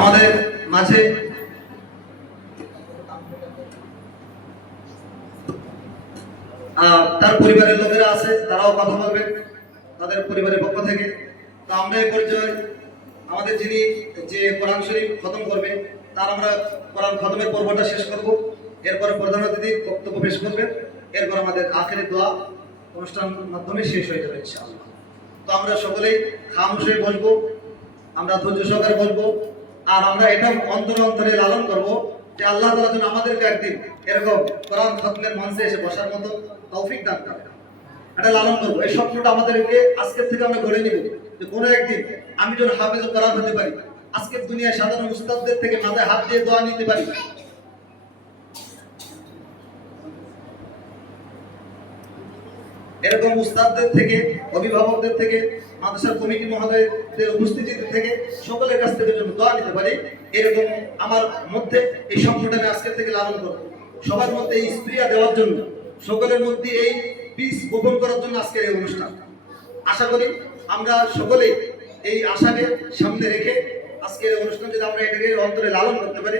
আমাদের মাঝে তার পরিবারের লোকেরা আছে, তারাও কথা বলবেন তাদের পরিবারের পক্ষ থেকে। তো আমরা এই পরিচয় আমাদের যিনি যে কোরআন শরীফ খতম করবে তার আমরা কোরআন খতমের পর্বটা শেষ করব। এরপরে প্রধান অতিথি বক্তব্য পেশ করবেন। এরপর আমাদের আখেরি দোয়া অনুষ্ঠান মাধ্যমে শেষ হয়ে যাবে ইনশাআল্লাহ। তো আমরা সকলেই খামোশ হয়ে বলবো, আমরা ধৈর্য সহকারে বলবো, আর আমরা এটা অন্তরে অন্তরে লালন করব যে আল্লাহ তাআলা যেন আমাদেরকে একদিন এরকম কোরআন খতমের মঞ্চে এসে বসার মতো তৌফিক দান করেন। এটা লালন করবো, এই স্বপ্নটা আমাদেরকে আজকের থেকে আমরা গড়ে নিব যে কোনো একদিন আমি যেন হাফেজ কোরআন হতে পারি, আজকের দুনিয়ায় সাধারণ উস্তাদদের থেকে মাথায় হাত দিয়ে দোয়া নিতে পারি। এরকম উস্তাদদের থেকে, অভিভাবকদের থেকে, মাদ্রাসার কমিটি মহোদয়দের উপস্থিতিতে থেকে সকলের কাছ থেকে যেন দোয়া নিতে পারি, এরকম আমার মধ্যে এই স্বপ্নটা আমি আজকের থেকে লালন করব। সবার মধ্যে এই স্প্রিয়া দেওয়ার জন্য, সকলের মধ্যে এই বীজ বপন করার জন্য আজকের এই অনুষ্ঠান। আশা করি আমরা সকলেই এই আশাকে সামনে রেখে আজকের এই অনুষ্ঠান যদি আমরা এটাকে অন্তরে লালন করতে পারি।